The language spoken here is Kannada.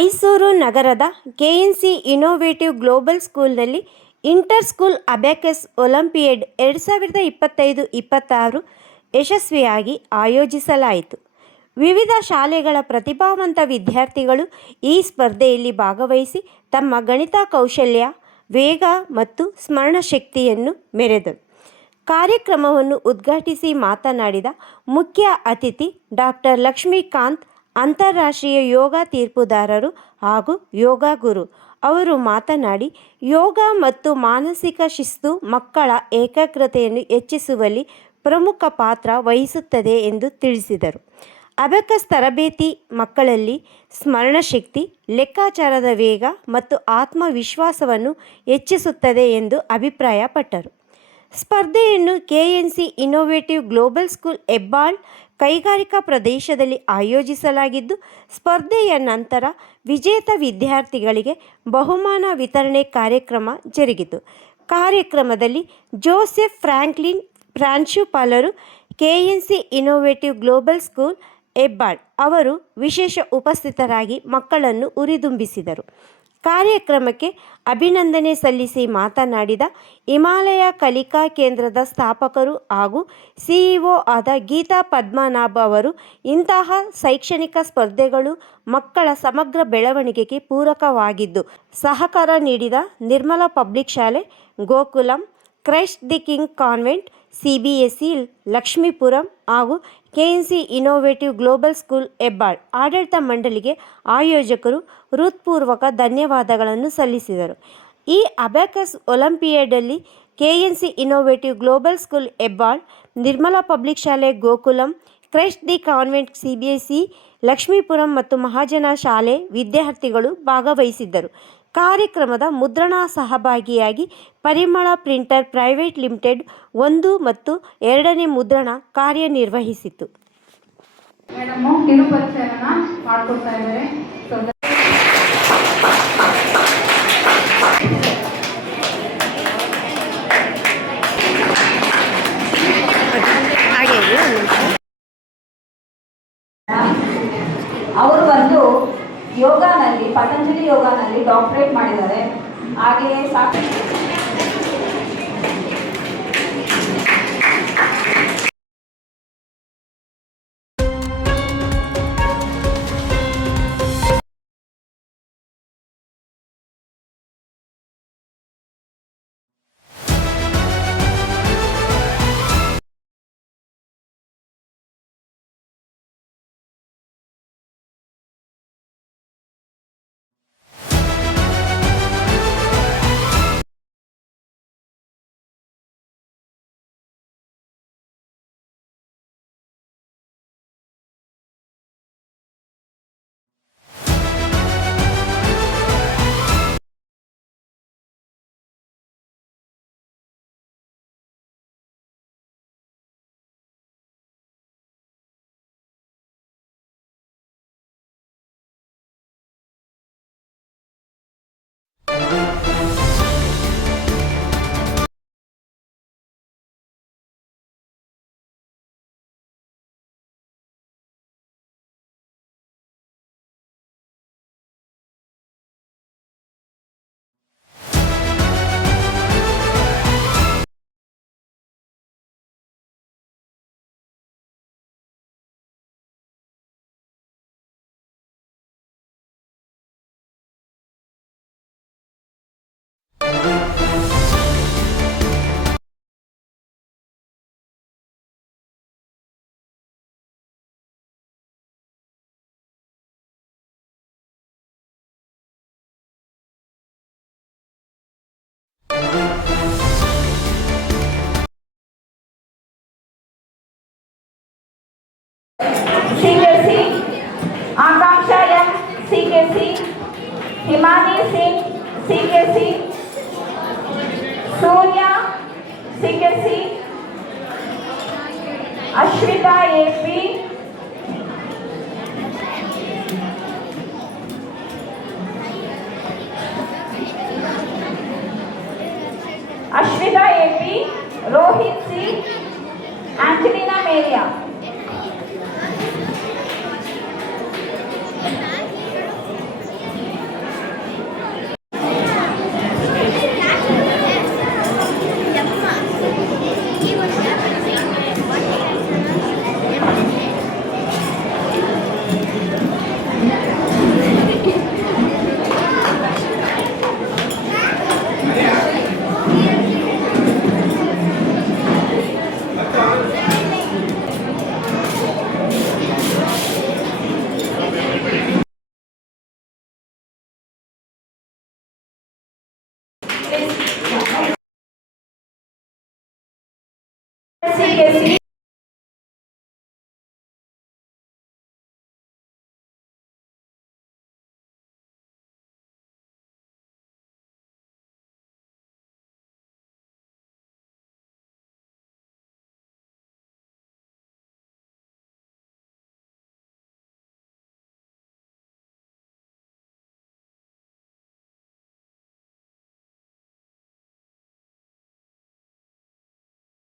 ಮೈಸೂರು ನಗರದ ಕೆಎನ್ಸಿ ಇನ್ನೋವೇಟಿವ್ ಗ್ಲೋಬಲ್ ಸ್ಕೂಲ್ನಲ್ಲಿ ಇಂಟರ್ ಸ್ಕೂಲ್ ಅಬ್ಯಾಕಸ್ ಒಲಿಂಪಿಯಡ್ ಎರಡು ಸಾವಿರದ ಇಪ್ಪತ್ತೈದು ಇಪ್ಪತ್ತಾರು ಯಶಸ್ವಿಯಾಗಿ ಆಯೋಜಿಸಲಾಯಿತು. ವಿವಿಧ ಶಾಲೆಗಳ ಪ್ರತಿಭಾವಂತ ವಿದ್ಯಾರ್ಥಿಗಳು ಈ ಸ್ಪರ್ಧೆಯಲ್ಲಿ ಭಾಗವಹಿಸಿ ತಮ್ಮ ಗಣಿತ ಕೌಶಲ್ಯ, ವೇಗ ಮತ್ತು ಸ್ಮರಣಶಕ್ತಿಯನ್ನು ಮೆರೆದರು. ಕಾರ್ಯಕ್ರಮವನ್ನು ಉದ್ಘಾಟಿಸಿ ಮಾತನಾಡಿದ ಮುಖ್ಯ ಅತಿಥಿ ಡಾಕ್ಟರ್ ಲಕ್ಷ್ಮೀಕಾಂತ್ ಅಂತಾರಾಷ್ಟ್ರೀಯ ಯೋಗ ತೀರ್ಪುದಾರರು ಹಾಗೂ ಯೋಗ ಗುರು. ಅವರು ಮಾತನಾಡಿ, ಯೋಗ ಮತ್ತು ಮಾನಸಿಕ ಶಿಸ್ತು ಮಕ್ಕಳ ಏಕಾಗ್ರತೆಯನ್ನು ಹೆಚ್ಚಿಸುವಲ್ಲಿ ಪ್ರಮುಖ ಪಾತ್ರ ವಹಿಸುತ್ತದೆ ಎಂದು ತಿಳಿಸಿದರು. ಅಬಕಸ್ ತರಬೇತಿ ಮಕ್ಕಳಲ್ಲಿ ಸ್ಮರಣಶಕ್ತಿ, ಲೆಕ್ಕಾಚಾರದ ವೇಗ ಮತ್ತು ಆತ್ಮವಿಶ್ವಾಸವನ್ನು ಹೆಚ್ಚಿಸುತ್ತದೆ ಎಂದು ಅಭಿಪ್ರಾಯಪಟ್ಟರು. ಸ್ಪರ್ಧೆಯನ್ನು KNC innovative global school Hebbal ಕೈಗಾರಿಕಾ ಪ್ರದೇಶದಲ್ಲಿ ಆಯೋಜಿಸಲಾಗಿದ್ದು, ಸ್ಪರ್ಧೆಯ ನಂತರ ವಿಜೇತ ವಿದ್ಯಾರ್ಥಿಗಳಿಗೆ ಬಹುಮಾನ ವಿತರಣೆ ಕಾರ್ಯಕ್ರಮ ಜರುಗಿತು. ಕಾರ್ಯಕ್ರಮದಲ್ಲಿ ಜೋಸೆಫ್ ಫ್ರಾಂಕ್ಲಿನ್ ಪ್ರಾಂಶುಪಾಲರು KNC innovative global school Hebbal ಅವರು ವಿಶೇಷ ಉಪಸ್ಥಿತರಾಗಿ ಮಕ್ಕಳನ್ನು ಉರಿದುಂಬಿಸಿದರು. ಕಾರ್ಯಕ್ರಮಕ್ಕೆ ಅಭಿನಂದನೆ ಸಲ್ಲಿಸಿ ಮಾತನಾಡಿದ ಹಿಮಾಲಯ ಕಲಿಕಾ ಕೇಂದ್ರದ ಸ್ಥಾಪಕರು ಹಾಗೂ ಸಿಇಒ ಆದ ಗೀತಾ ಪದ್ಮನಾಭ ಅವರು, ಇಂತಹ ಶೈಕ್ಷಣಿಕ ಸ್ಪರ್ಧೆಗಳು ಮಕ್ಕಳ ಸಮಗ್ರ ಬೆಳವಣಿಗೆಗೆ ಪೂರಕವಾಗಿದ್ದು, ಸಹಕಾರ ನೀಡಿದ ನಿರ್ಮಲಾ ಪಬ್ಲಿಕ್ ಶಾಲೆ, Gokulam, Christ the King convent CBSE Lakshmipuram ಹಾಗೂ KNC innovative global school Hebbal ಆಡಳಿತ ಮಂಡಳಿಗೆ ಆಯೋಜಕರು ಹೃತ್ಪೂರ್ವಕ ಧನ್ಯವಾದಗಳನ್ನು ಸಲ್ಲಿಸಿದರು. ಈ abacus ಒಲಿಂಪಿಯಾಡಲ್ಲಿ C innovative global school Hebbal, Nirmala public ಶಾಲೆ Gokulam, Christ the convent CBSE, Lakshmipuram ಮತ್ತು ಮಹಾಜನ ಶಾಲೆ ವಿದ್ಯಾರ್ಥಿಗಳು ಭಾಗವಹಿಸಿದ್ದರು. ಕಾರ್ಯಕ್ರಮದ ಮುದ್ರಣಾ ಸಹಭಾಗಿಯಾಗಿ ಪರಿಮಳ ಪ್ರಿಂಟರ್ ಪ್ರೈವೇಟ್ ಲಿಮಿಟೆಡ್ ಒಂದು ಮತ್ತು ಎರಡನೇ ಮುದ್ರಣ ಕಾರ್ಯನಿರ್ವಹಿಸಿತು. ಪತಂಜಲಿ ಯೋಗನಲ್ಲಿ ಡಾಕ್ಟರೇಟ್ ಮಾಡಿದ್ದಾರೆ. ಹಾಗೆಯೇ ಸಾಕಷ್ಟು CKC Akanksha M CKC Himani Singh CKC Ashwita AP Ashwita AP Rohit C Angelina Maria Gracias.